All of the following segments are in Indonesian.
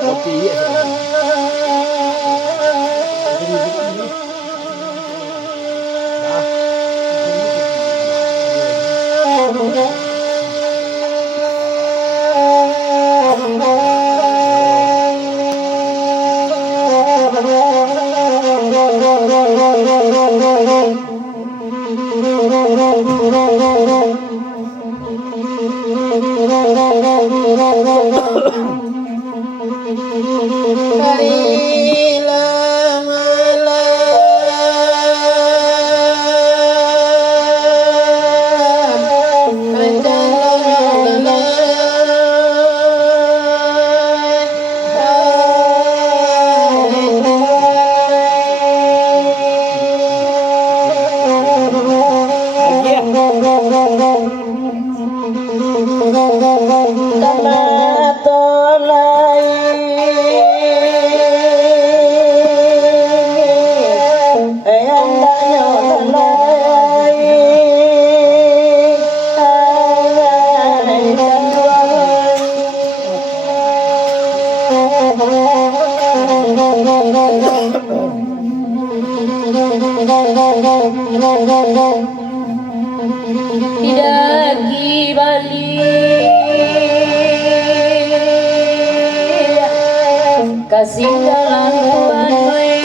Kopi ya. Didaki Bali kasih dalam Tuhan main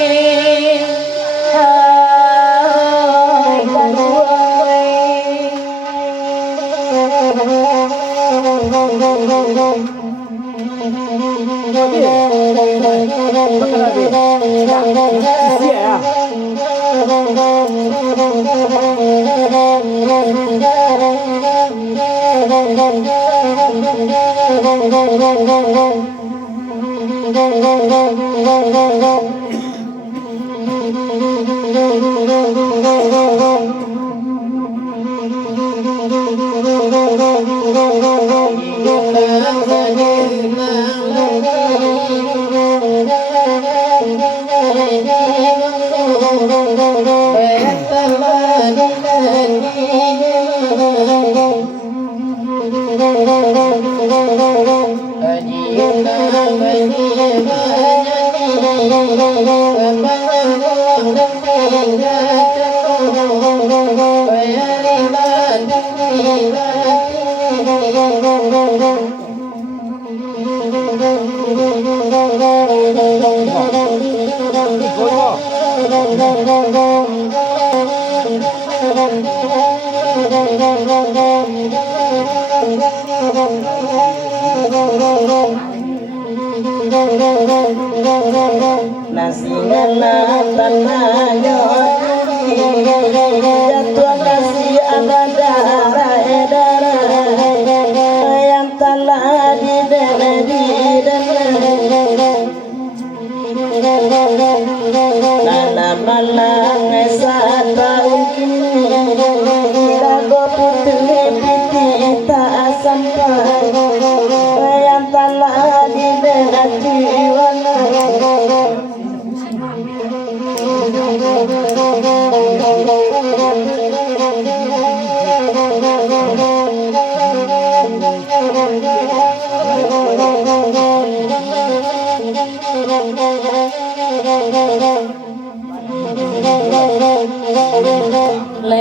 hai kan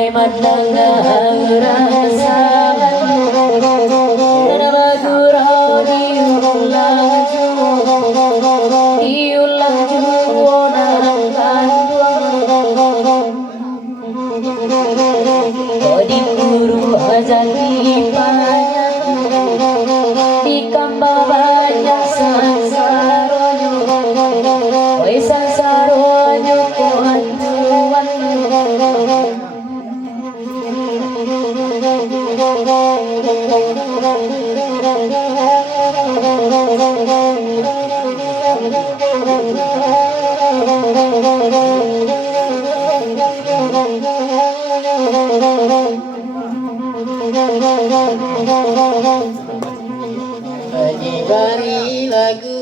Bari lagu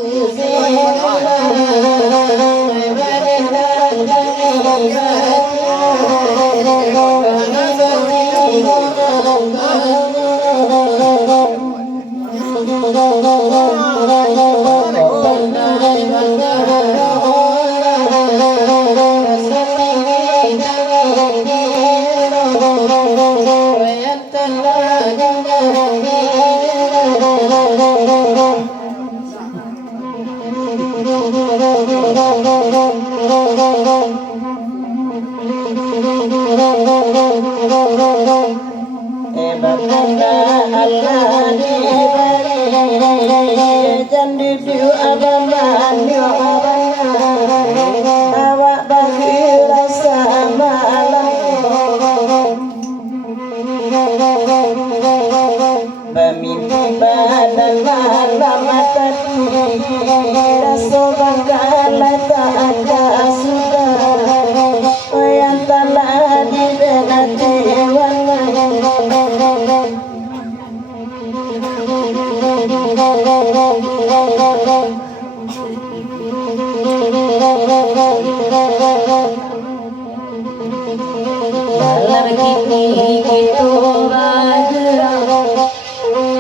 Dalam kini itu bahagia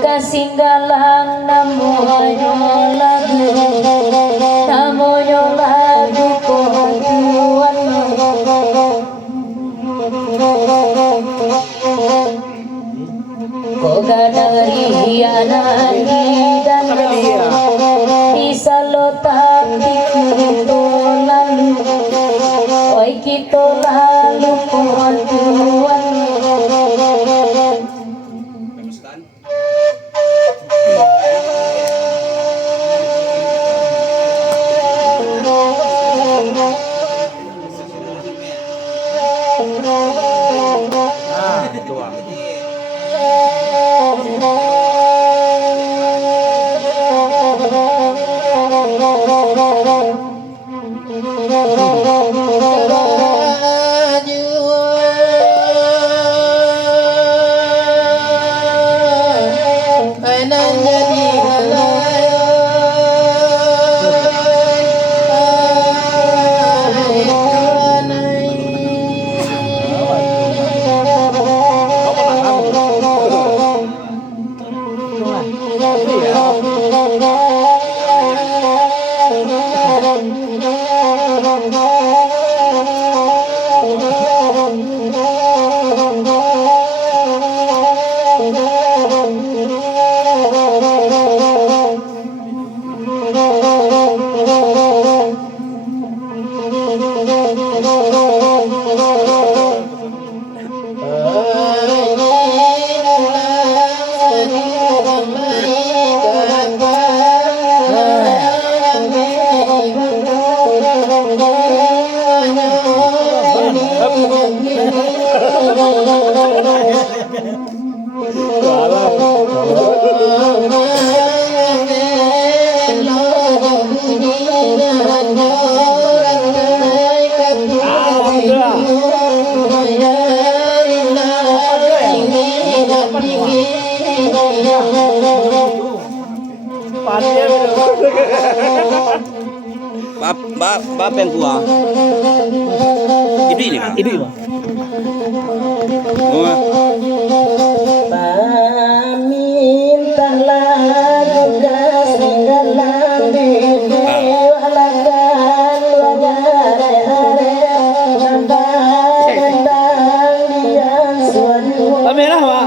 kasinggalang namanya lagu pohon Koga dari anak dan bisa lo tapi kita lalu oi kita lalu pohon tuan Bap yang tua. Ini kan? Ini Bang. Pamintalah segala diwalakan Pamerah, Pak.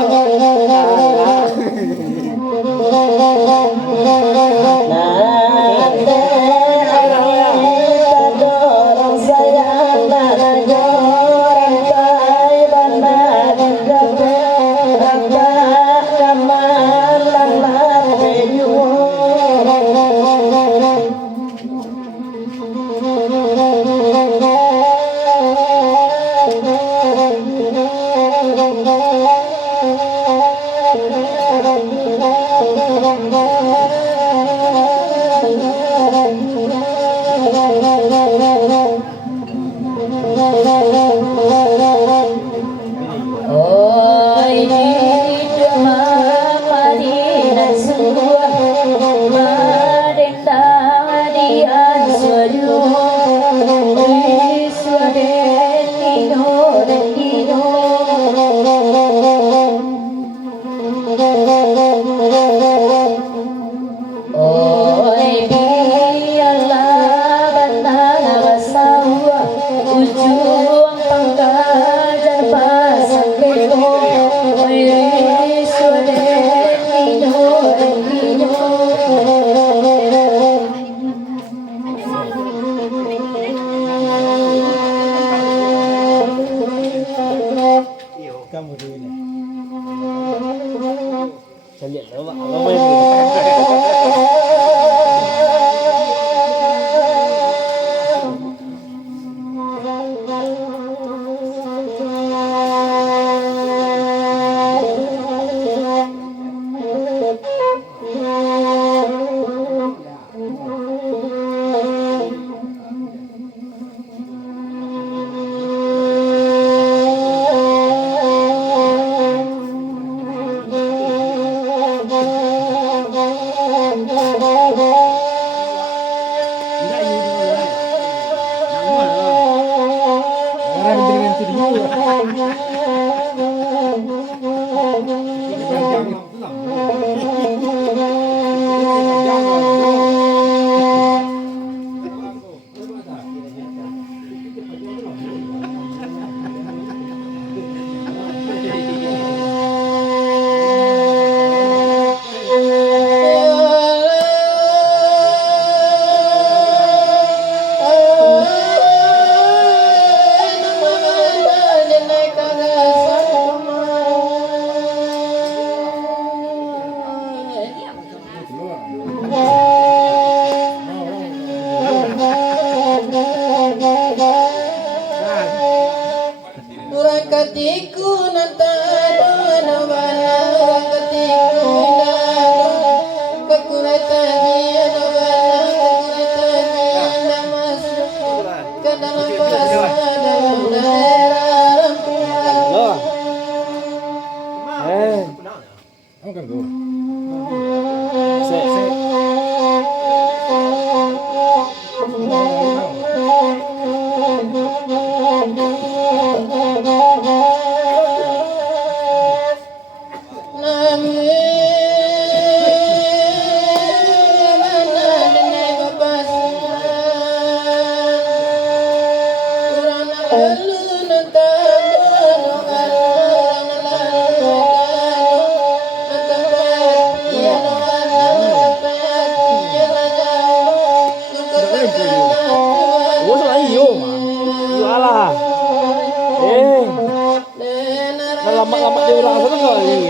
Urang katiku nantado anabana urang katiku indado kekuretani anabana kekuretani namas ke dalam bahasa dalam daerah Rempuan. Loh. Sik. Ủa sao lại vô mà? Lạ là. Ê. Nó lama dia bilang sana kau ini.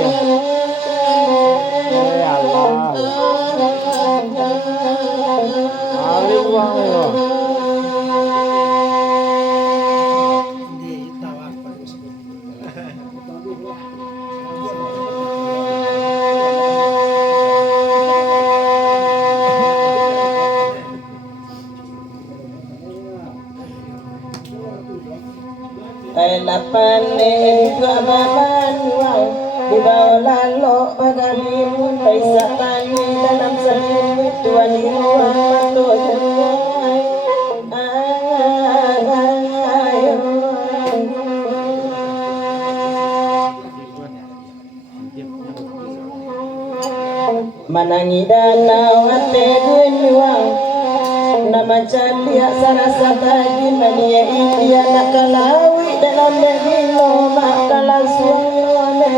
Ya Allah. Hari uang ni. Lapan juga maman wang di bawah lalu pagani paisa tani dalam selimut tuan iruang matu jengwai manangi danau ate dunyuang nama candia sarasa bagi mania India nakalawi dalam negilo makala suami wane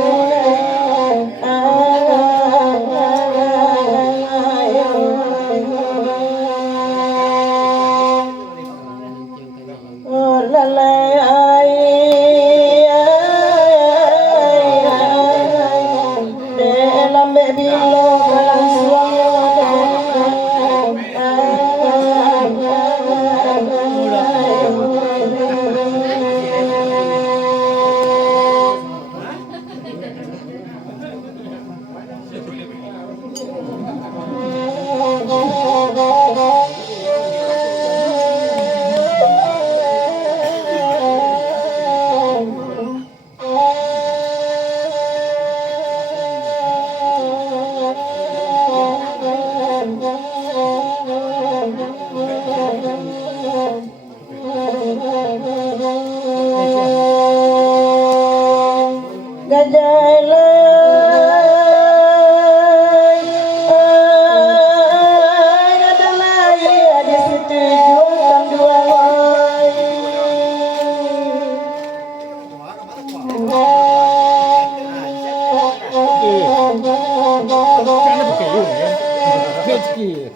oh lalai dalam negilo makala suami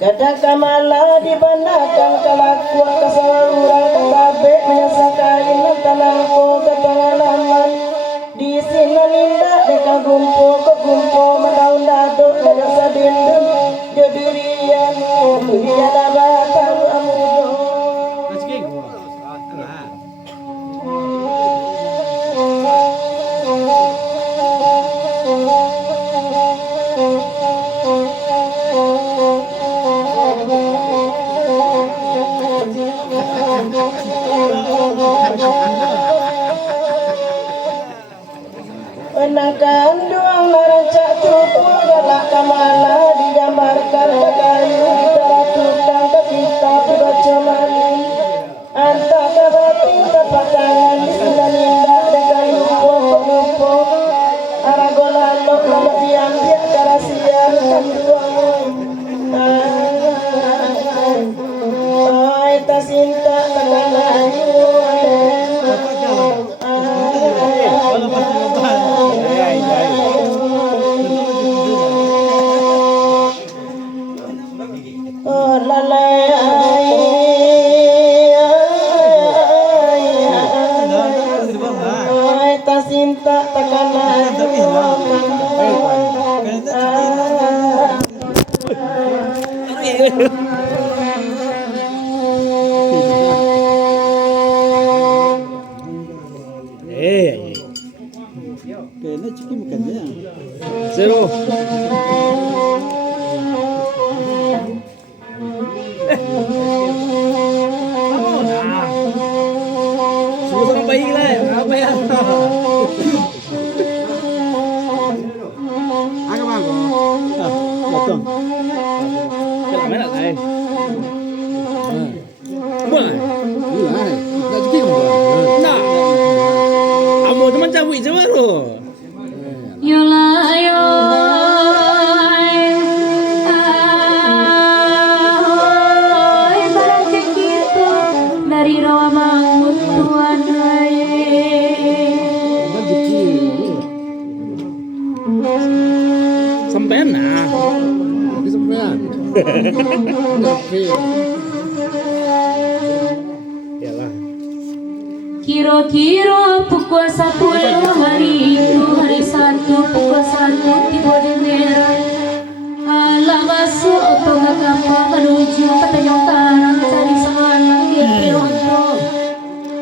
kadang kamala dibanakan kalakuan keseluruhan katabe menyasakan talangko ketengalaman di sini ninda deka gumpo ke gumpo mendaun daduk dadak sadindem jodurian dunia dabatar amudo menangkan doang larang cak tuku galak kamala digambarkan ke kayu kita tukang ke Kayaknya ciki makannya. Zero. Semua sama bayi lah, apa ya? Agak bagus. Potong. Kalau mana lah? Mulai. Nak ciki mulai. Nak. Amo cuma cabut je baru. Dari rawa mangut tuan Sampean nah. Sampean. Yalah. Kira-kira pukul 10 hari itu, hari Sabtu pukul 1 tiba di merah. Alah masuk auto kapal menuju ke Tanjung Karang cari semalam di Toronto.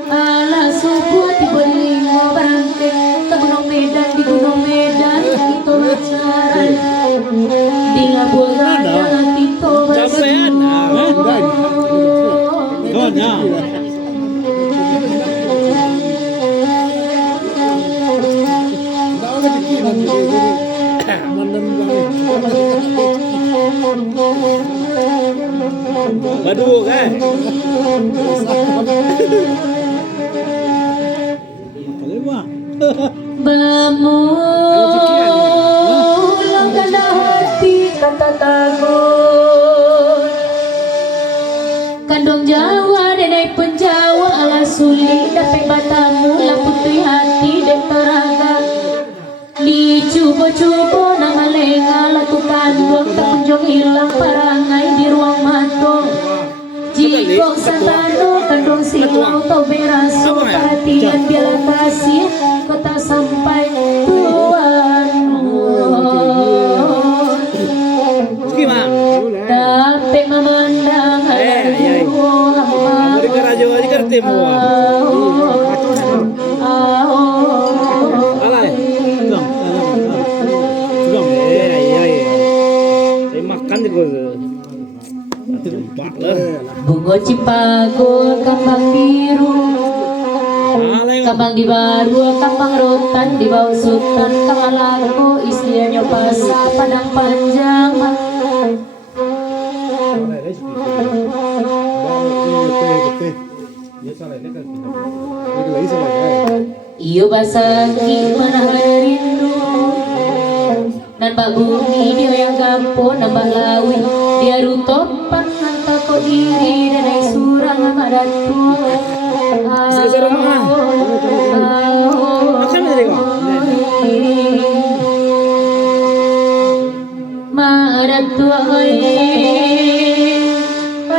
Alah subuh tiba di Limo berangkat ke Gunung Medan, di Gunung Medan itu acara di Labuan itu Sampean nah. Kawannya. Waduh kan? Bemulang karena hati kata takut. Kandung Jawa denai pun Jawa ala sulit dapat batamu laputui hati dan teraga. Dicuba-cuba nama lenga lakukan buang tak kunjung hilang parangai di ruang mato. Jikok satano kandung silau tau berasu perhatian biar kasih kota sampai tuanmu. Tapi memandang Mereka raja aja kerti semua. Makan juga. Tempat lah. Bunga cipago kambang biru, kambang di baru, kambang rotan di bawah sultan, kangalaku istrinya pasar padang panjang. Iyo basaki menahan rindu. Nan Mbak Bumi dia yang gampo nambah lawi dia rutopan nanta ko diri dan ay surang amadatu Maadatu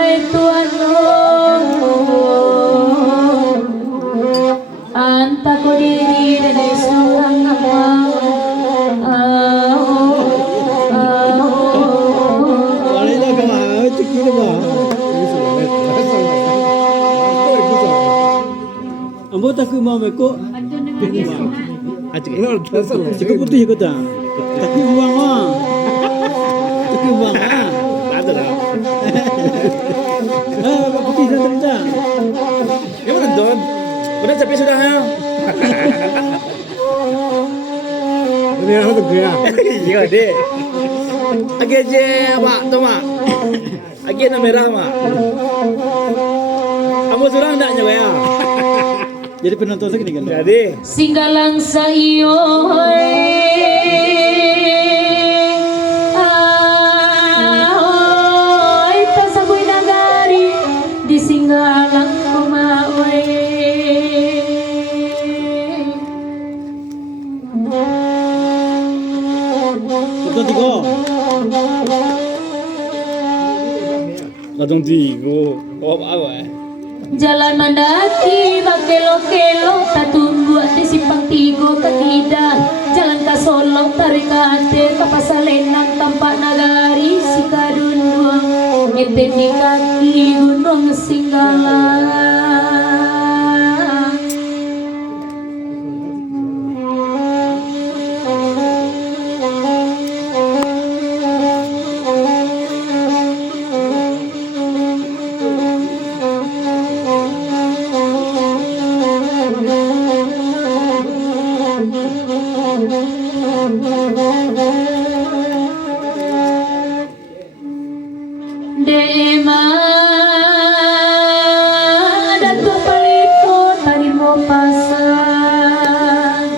ay tuan anta ko diri dan ay surang Ambo tak mau meko. Cukup putih kota. Tapi buang mah. Tapi buang mah. Ada lah. Putih dah terjadi. Ya mana don? Udah capek sudah ya. Ini apa tuh ya? Iya deh. Agi aja pak, tuh mak. Agi na merah mak. Kamu sudah enggak nyoba ya? Jadi penonton segini kan? Jadi. Singgalang sa iyo ay tasaboy nagari di singgalang kumaoy. Kadang tigo. Oh apa? Jalan mendaki bakelo-kelo tak tunggu di simpang tigo ketida. Jalan ke Solo tarik ke ate ke Pasalenang tampak nagari si kadunduang. Benten di kaki gunung Singgala. Dema Datu Palito Tarimo Pasang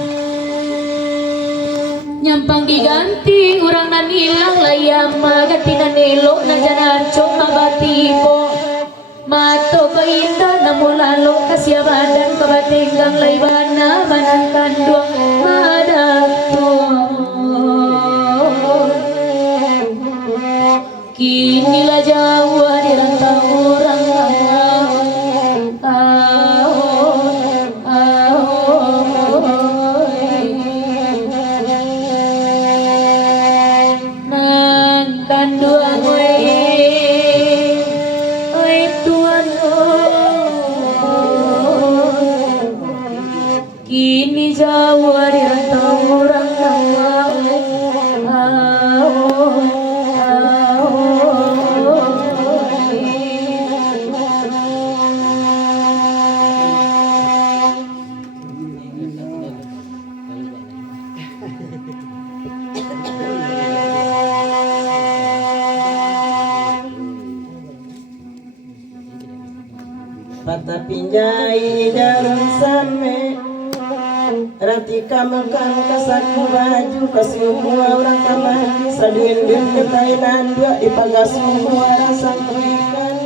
Nyampang diganti urang nan hilang layama ganti nan elok na janarco mabatipo mato keindah namun lalu kasih badan kebatenggang laibana banan kandung madato kinilah Jawa di rantau orang nang kanduang oi tuan kini Jawa di rantau orang Pata pinjai dalam same Rati kamelkan kasaku baju Kesemua orang kamari Saduin-duin ketainan dua Dipagas semua rasa ikan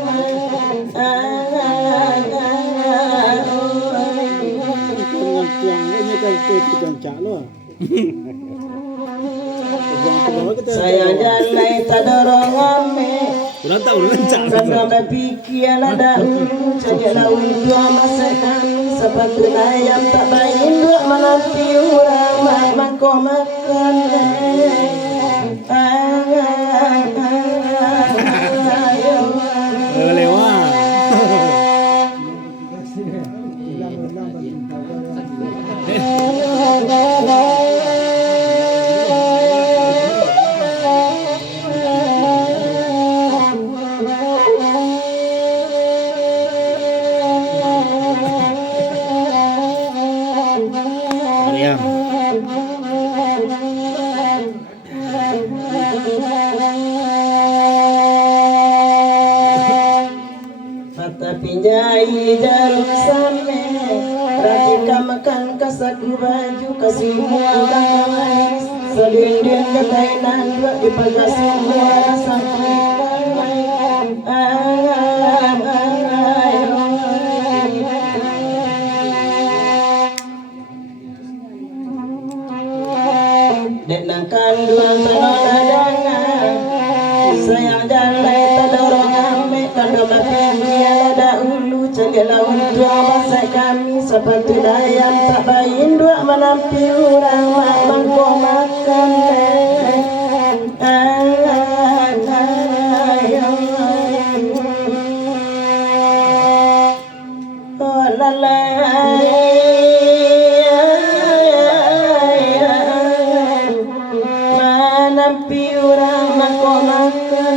Saya jalai tak dorong ame Udah tahu rencang. Sama pikir ada cari laut dua masa kami sepatu ayam tak baik dua menanti orang mako makan Lewat. Pinjai jarum same Ratika makan kasaku baju Kesemua orang kamari Selindin ketainan dua Dipagas semua rasa Dek nangkan dua tanah ladangan Sayang jalai tak dorong ambek Kando mapikian ada ulu Cegela untuk masa kami Sepatu ayam tak bayin dua menampi orang mangko makan Oh lalai menampi orang mangko makan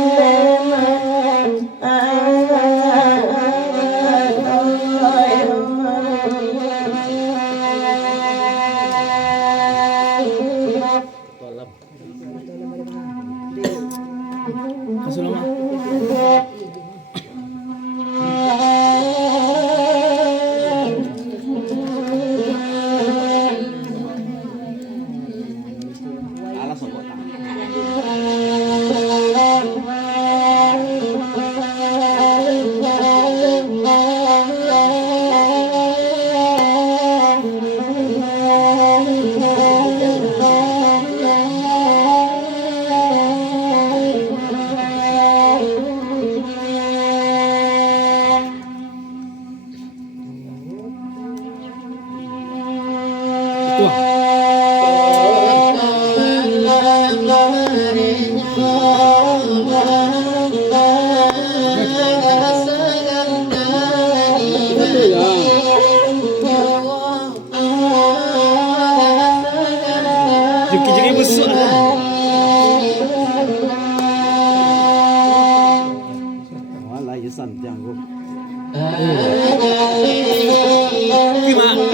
nyanggup. Gimana?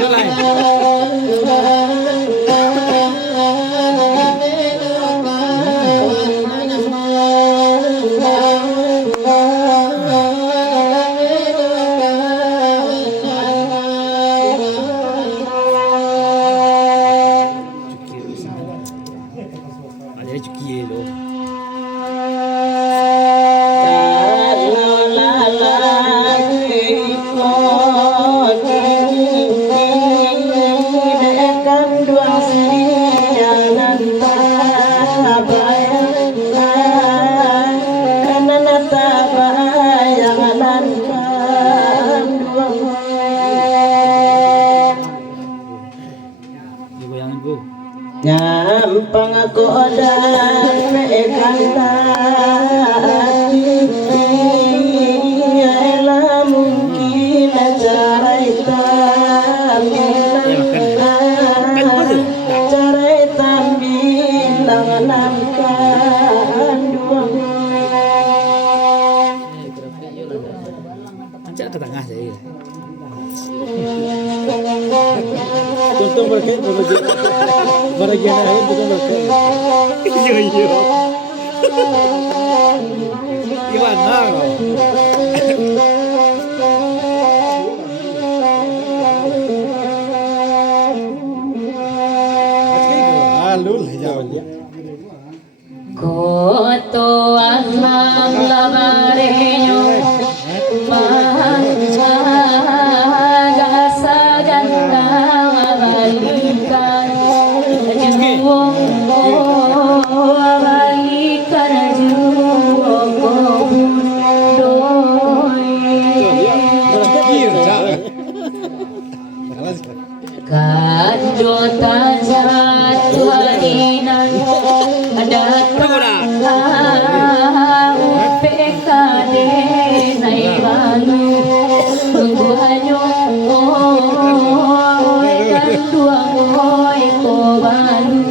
Ada cuki lo. Digoyangin gua. Nyampang aku dan mekandati ialah mungkin cara bilang namkan dua Ajak ke tengah saya. Tonton berkait bagian akhir tonton berkait. Iya. Gimana kau? Alul jawan dia. Koto anam lamareño magasa ganda balikan juwong balikan juwong doi kadota jatu hadinan datang UPKD naibalu tungguanyo dan dua ko balu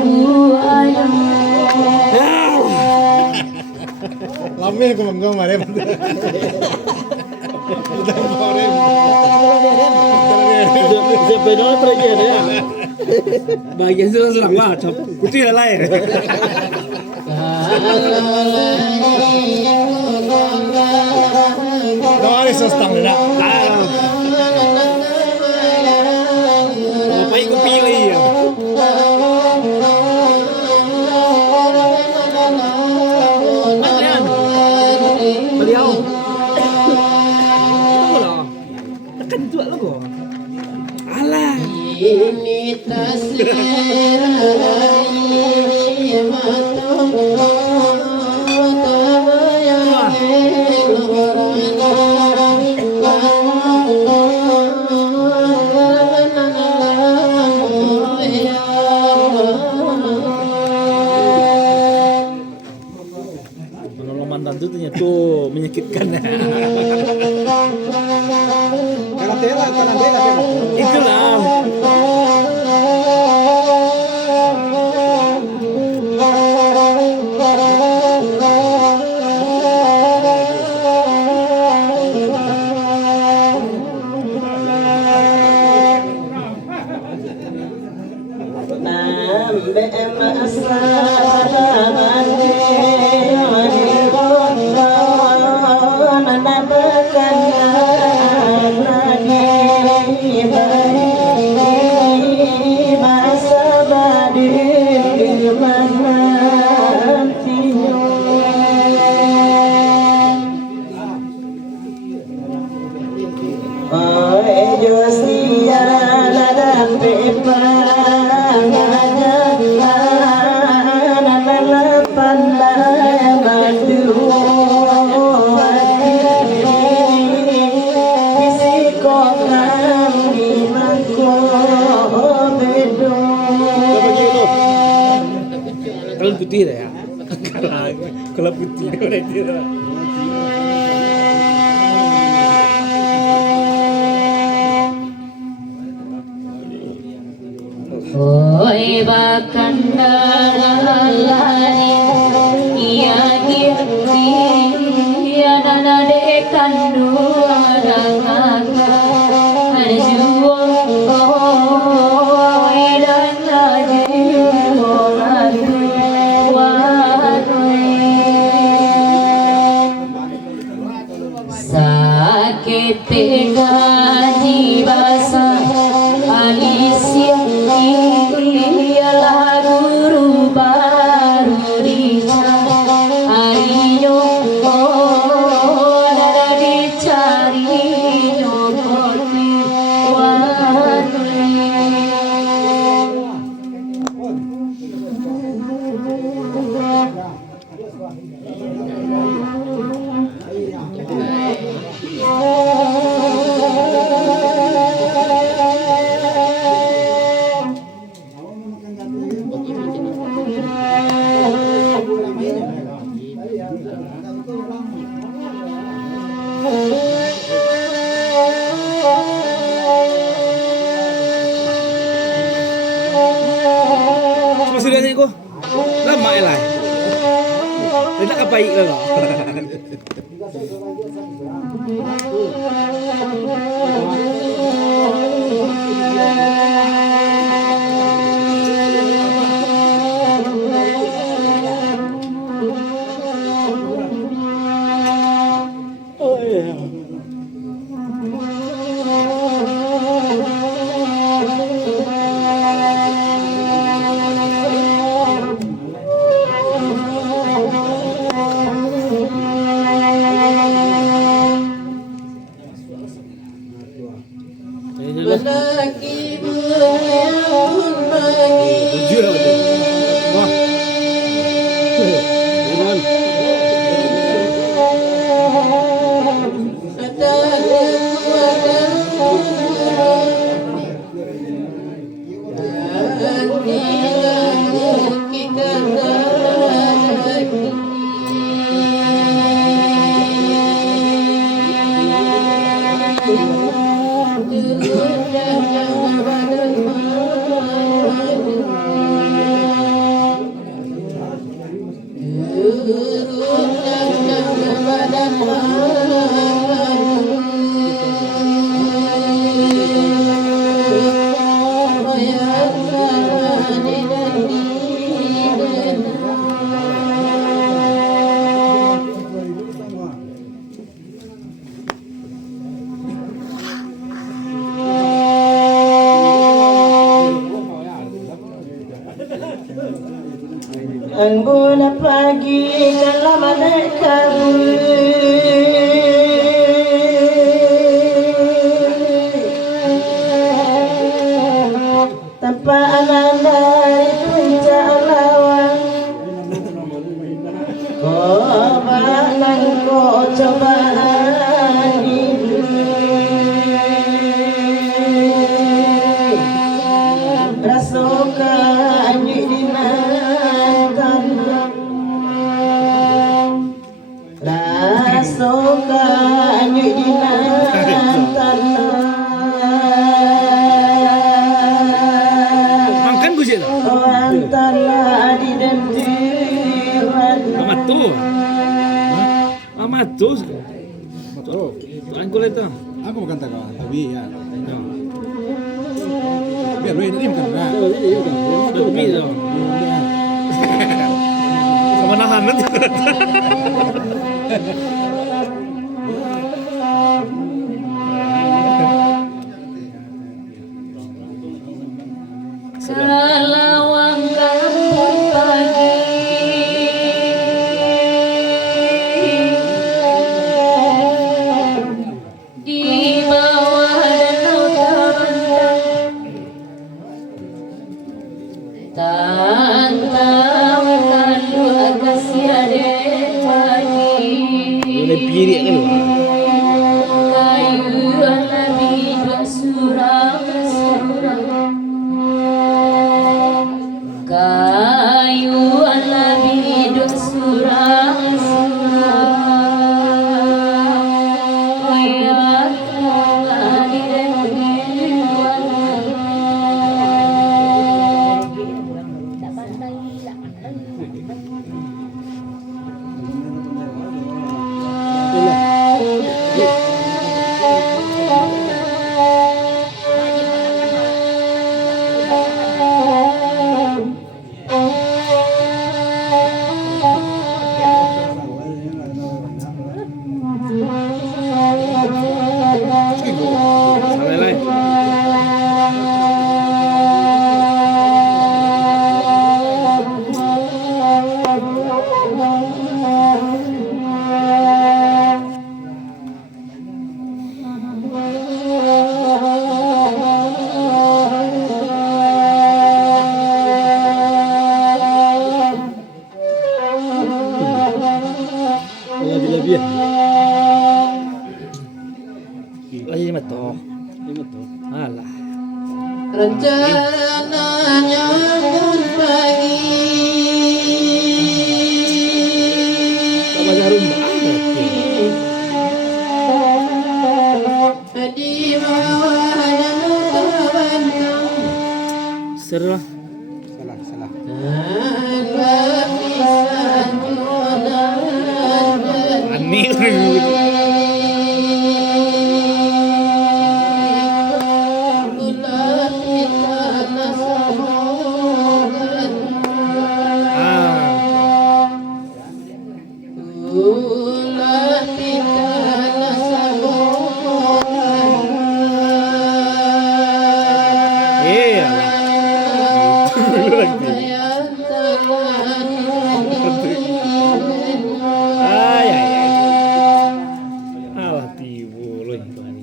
buayo Lame gomong mare. Sampai nol pergi ada ya. Bagian itu serang lah, putih lain. No hari sostang dah. Apa yang pilih ya? Beliau. Tahu lah. Tekan tua lo kok. Alah. Ini taslerai matang Menolong mantan itu ternyata menyakitkan. Itulah. Kalau putih dah ya. Kalau putih orang dia. Oi bakandalani iya nana dekan PT gaji basah Alisya ialah guru baru dicari Arinyo nada dicari nyokoti wani Masih lihat ko. Lama lah. Tidak apa baik lah. Oh iya. Lagi berayun lagi Wah. ada Angguna pagi dalam mereka tanpa ananda puncak lawan kobanan ko cobaan hidup rasoka anjing dinantan rasoka anjing dinantan Makan gue sih. antara di dentiran Amat tuh. Amat tuh. Tuan kulit tuh. Aku bukan tak kawan, tapi ya. Biar lu ini bukan enggak. Lebih tuh. Sama nahan nanti. Kalawang kampung pagi di bawah danau terentang tantang kalu akasia den pagi Ini pirik kan lu. kayu nabi dua surang kayu nabi dua surang dia. Lagi metok. Alah. Rencananya pun pagi Sama jarum banget. di bawah danau terbentang Seru lah. Salah. lapisan jualan Aneh. bulan kita nasamogan bulan kita nasamogan Iya. Ay. Alah tibu loh itu ani.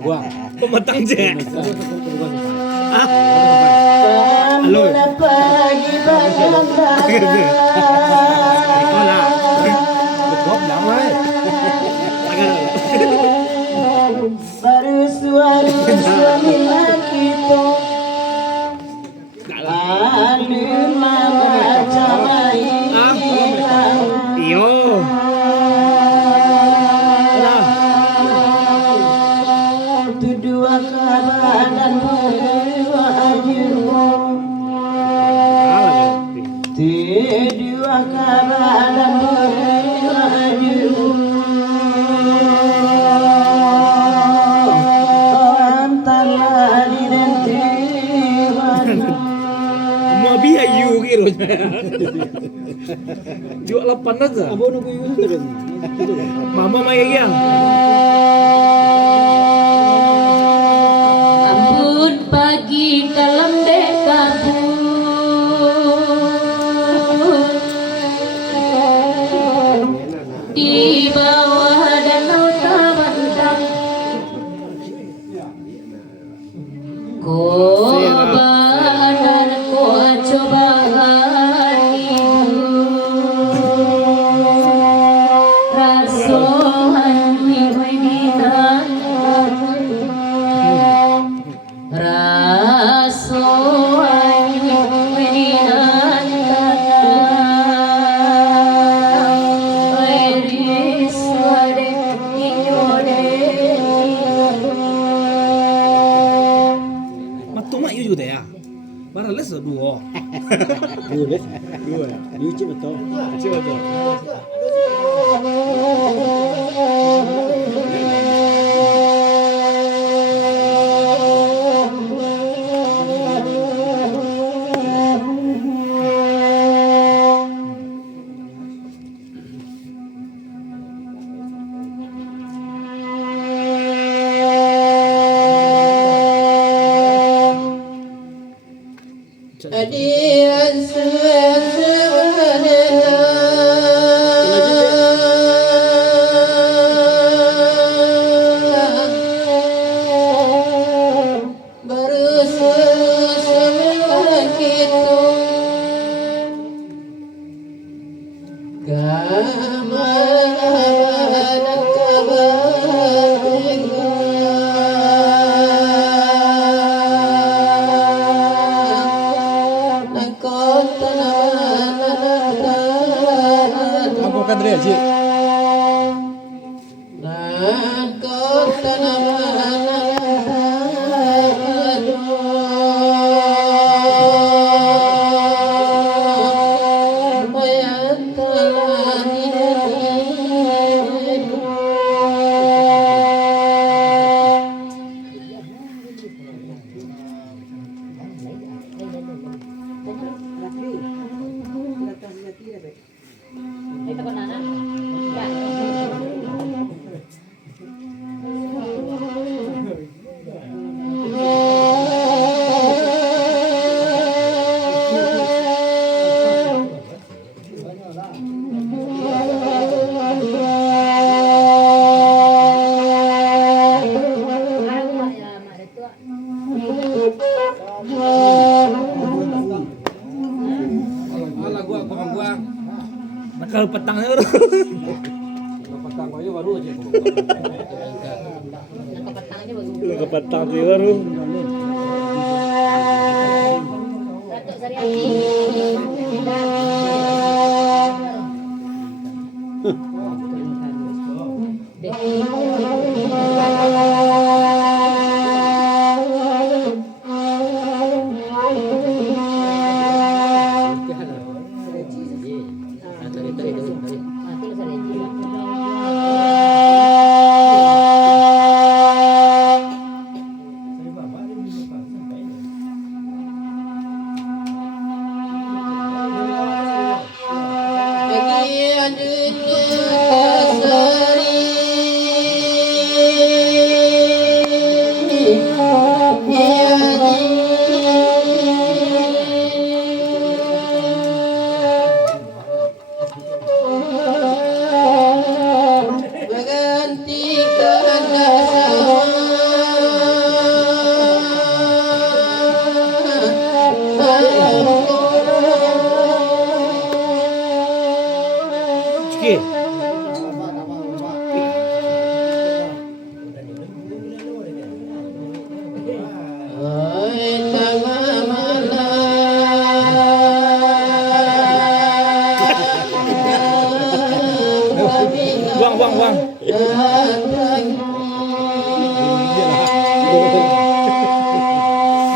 Gua pematang je. Halo. Pagi Hola. Gop damai. baru suara suami kita alun membaca baik Iyo. tu dua kabar dan dua ajur tu dua kabar dan dua ajur antara di dan tiwan Mau biar you kira. Jual 8 aja. Abo nunggu yun terus. Mama maya yang. Ambun pagi dalam dekabut di bawah danau terbentang ko badar ko cobaan hidup rasohan miwedinan rasohan miwedinan iris wade inyode Matuma you juga ya. Bara les dua. Dua. Yuci betul. Coba tuh. Abo kadre aja. Itu konangan buang. Nakal petangnya baru. Petang aja baru aja. Ke petang sih baru. Lagi ada Sikit. Buang.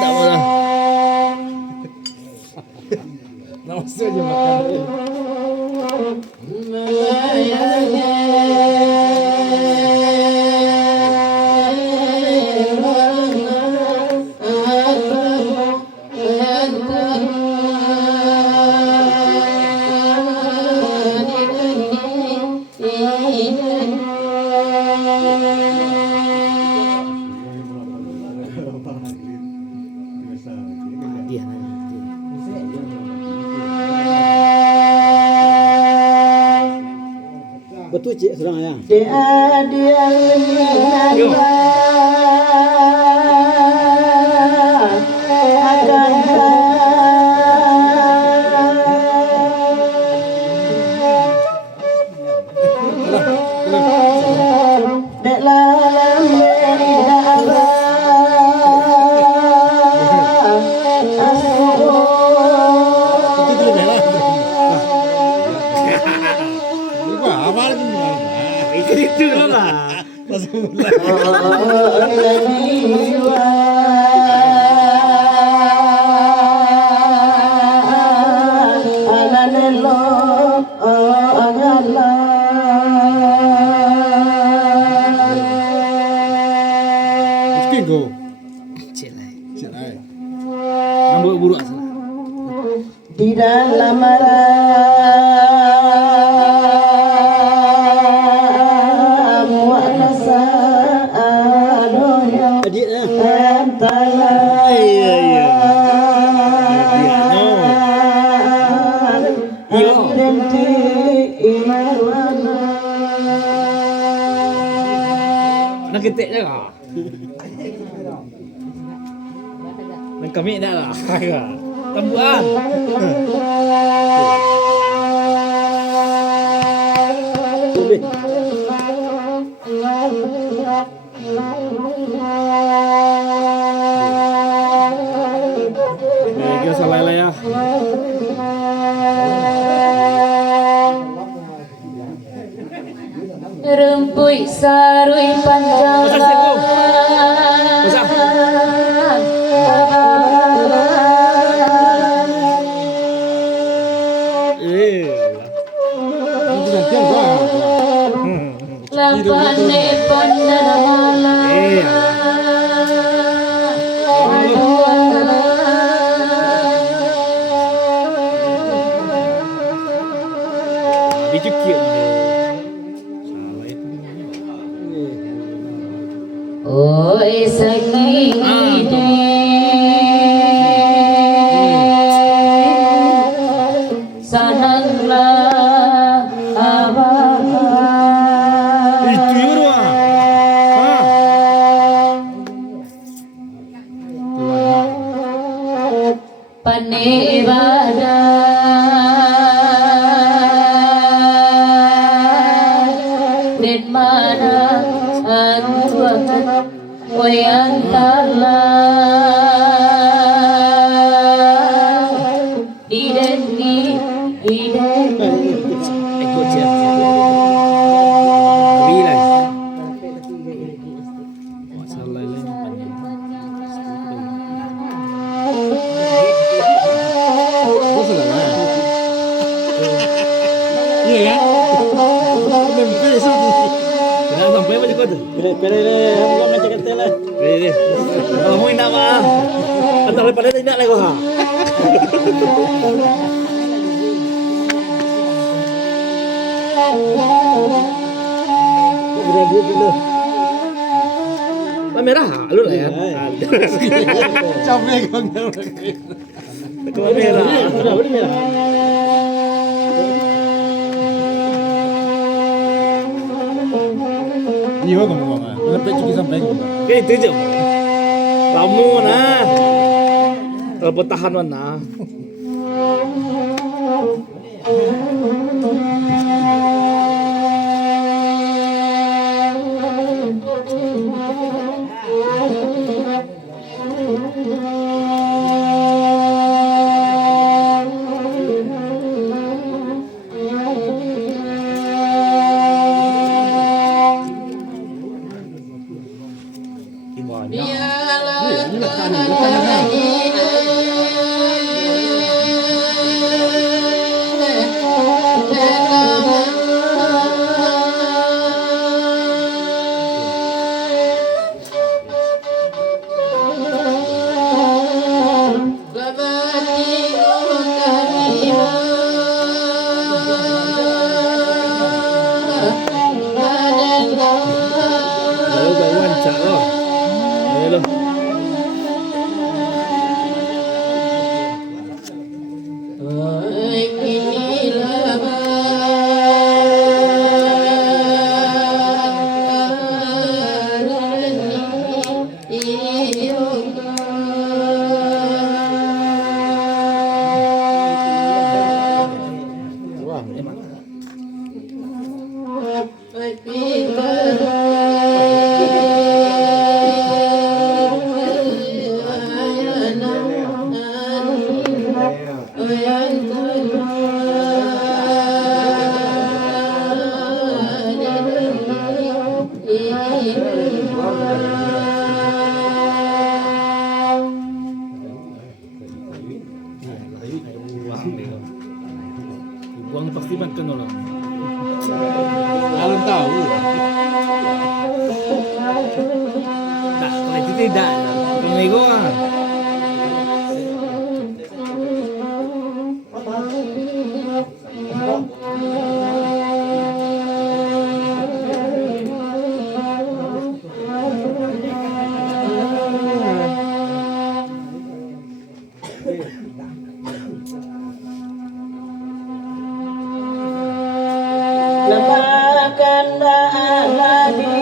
Tak mana. Langsung aja makan. Dia. Betul cik serang ya. Dia Yo. Wah, apa lagi nih? Itu lah. Langsung Go. Cik lah. Cik ai. Rambut buruk asal. Di dalam Adiknya. Iya. Iya. Nak ketik je kah? Nak kami dah lah. Tambuan. Kita salah lah ya. Rempui sarui panjang. Masak siap, Bu. Masak. Itu nanti apa? Lapane pandana malam. Dicukir. Oi sakiti sananglah abang. Itu ya Pane ibadah Ikut je. Bila. Masalah lain. Bosan lah. Iya kan? Nempe sudi. Kenapa sampai macam kau tu? Pere hamga macam kata lah. Ni. Kalau mau nak mah. Atau daripada tidak lagi kau ha. Berani dulu. Lah merah, lu lah ya. Capek kau ni. Kau merah. Sudah merah. Iya kamu ngomong. Sampai cuci sampai. Kayak itu je. Kamu nah. Kalau bertahan mana? Lalu kau wancak loh. Ayo loh. Buang pasti makan orang. Alam tahu. Tak, kalau itu tidak. Kalau nego ah. Namakan Aladi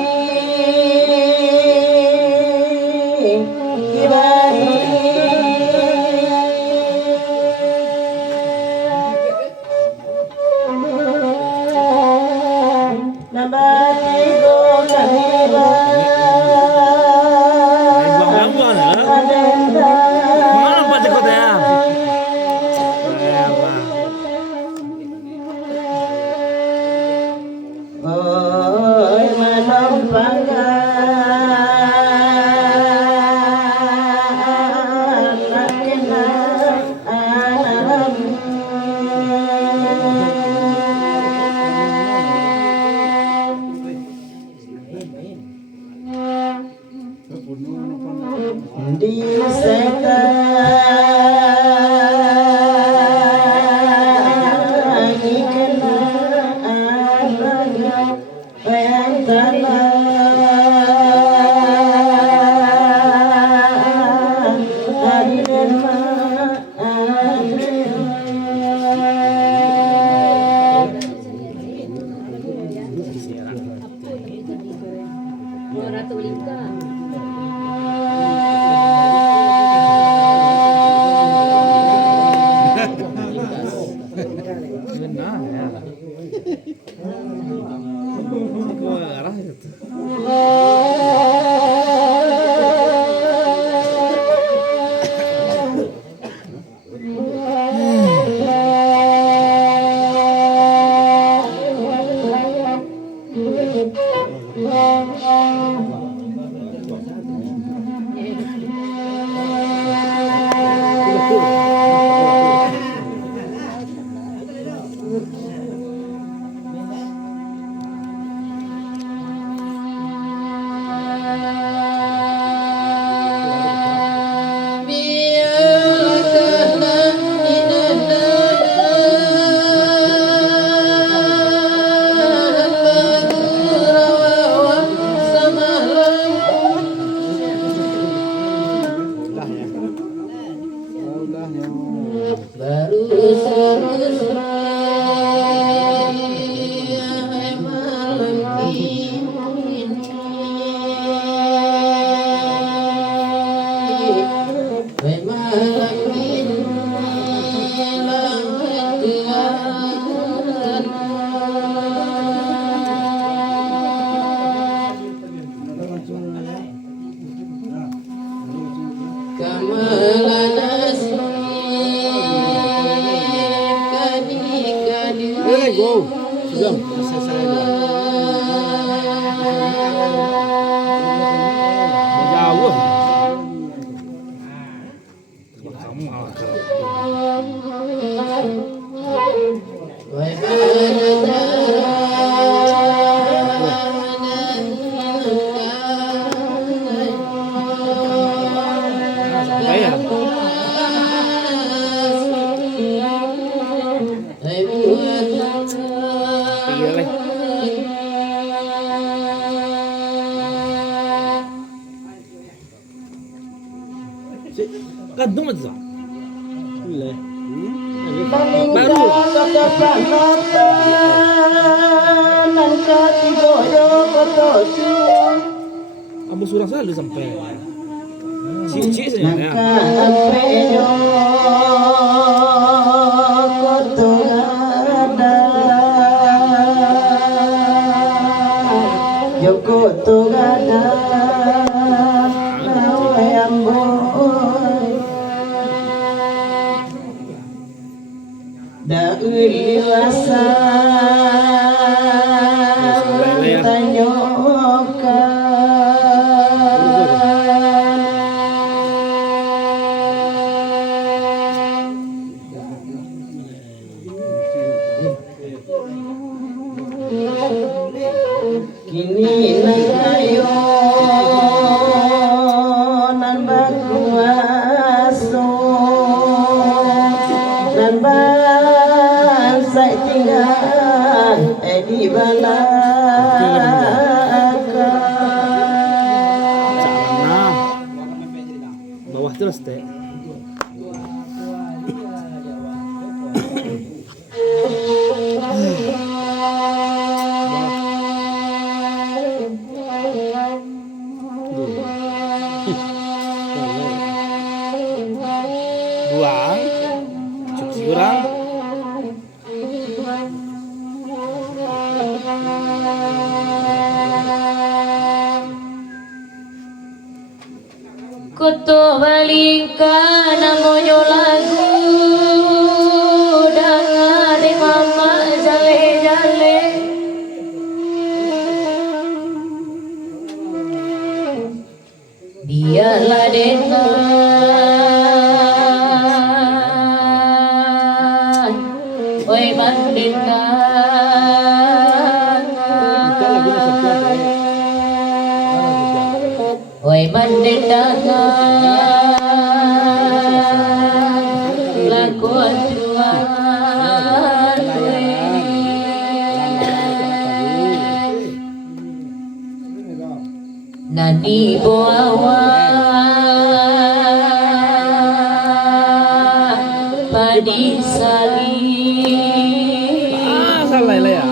Nabati go kahira Buang buang lah. Mana nampak je kau ya? Oi manom panggan nakena alam di setan ikena alaga bayang tanah adilema Benar ya. Kau arah itu. Go. Sudah. Selesai dah. Jauh. Kamu gantung aja. Baru. Ambo surang selalu sampai. Cik saja ya. Joko tugada Liwasa tanyoka kini nagayo nan baguaso nan saya tinggal di belakang. Bawah terus teh. Buang, cuci kurang. Kutu balingkan namonyo lagu dengan mama jale-jale biarlah dengan oi mandingan oi mandingan lakuan tuan nani boawa padi sali Salah lah ya.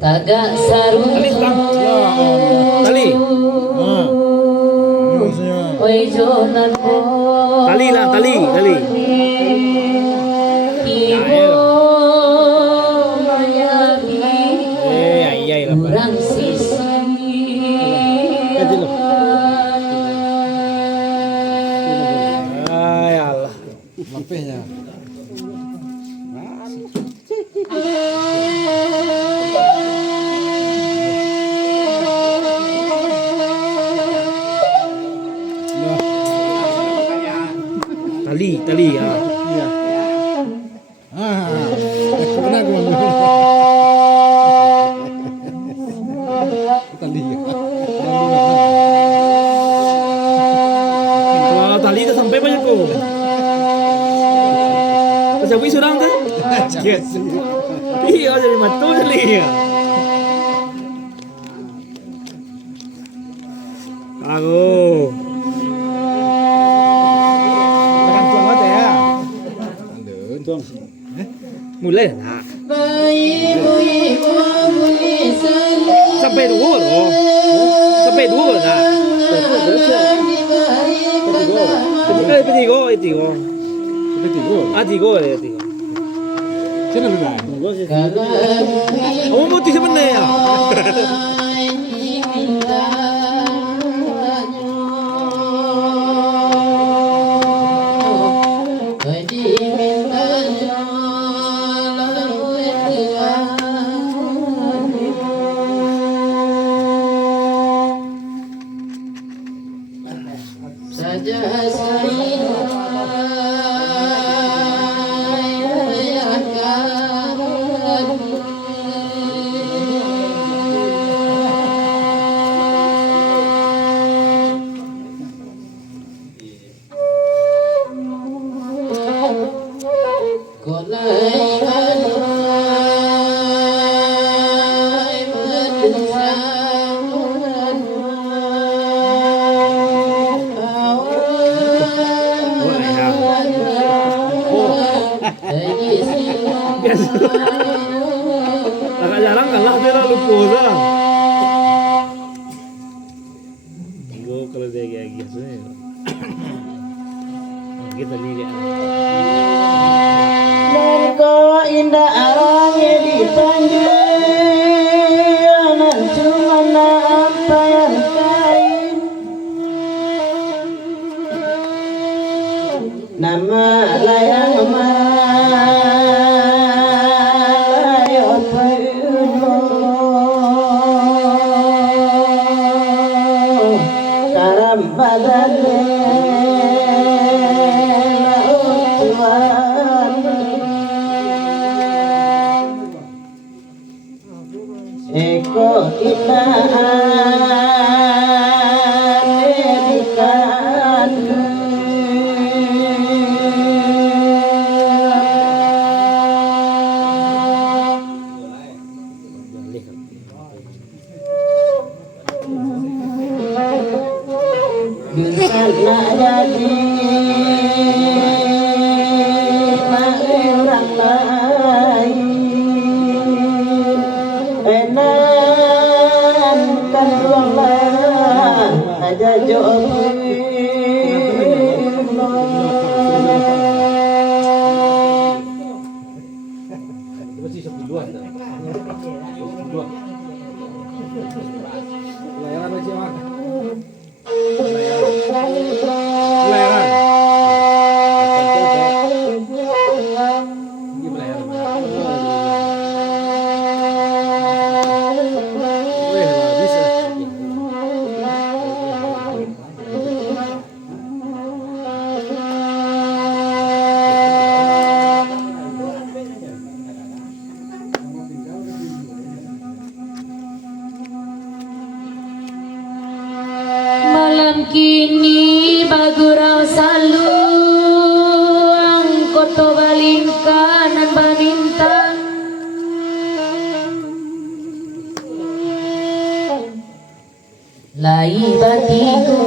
Tagak saru Tali. oi jonan Tali lah, tali. ibu mayabi Ayai lah. kurang sisi Ay Allah. Lampirnya. tali ya. Iya. Kena aku ambil. Tali ya. Kalau tali itu sampai banyak kok. Terus aku surang tuh. Yes. Iya jadi matu tali ya. Aku. Tekan tuang aja ya. Tuang. Mulai nah. Ibu-ibu selalu Sampai dua loh. Sampai dua nah. Petigo. Ah tigo ya tigo. Sini lu dah. Kamu mau tiga mana ya? Saja Agak jarang kalah dia lalu poza. Gue kalau dia kayak gitu ya. Kita lihat. Dan kau indah arahnya di Tanjuan, cuma apa yang kain. Nama layang malayo penuh karam badane lautuan eko inaan dedikan bisa nak jadi orang lain enan kan ruang lain aja jauh Layaran aja mak. Malam kini bagurau salu angkoto balingkanan balintang lai batiku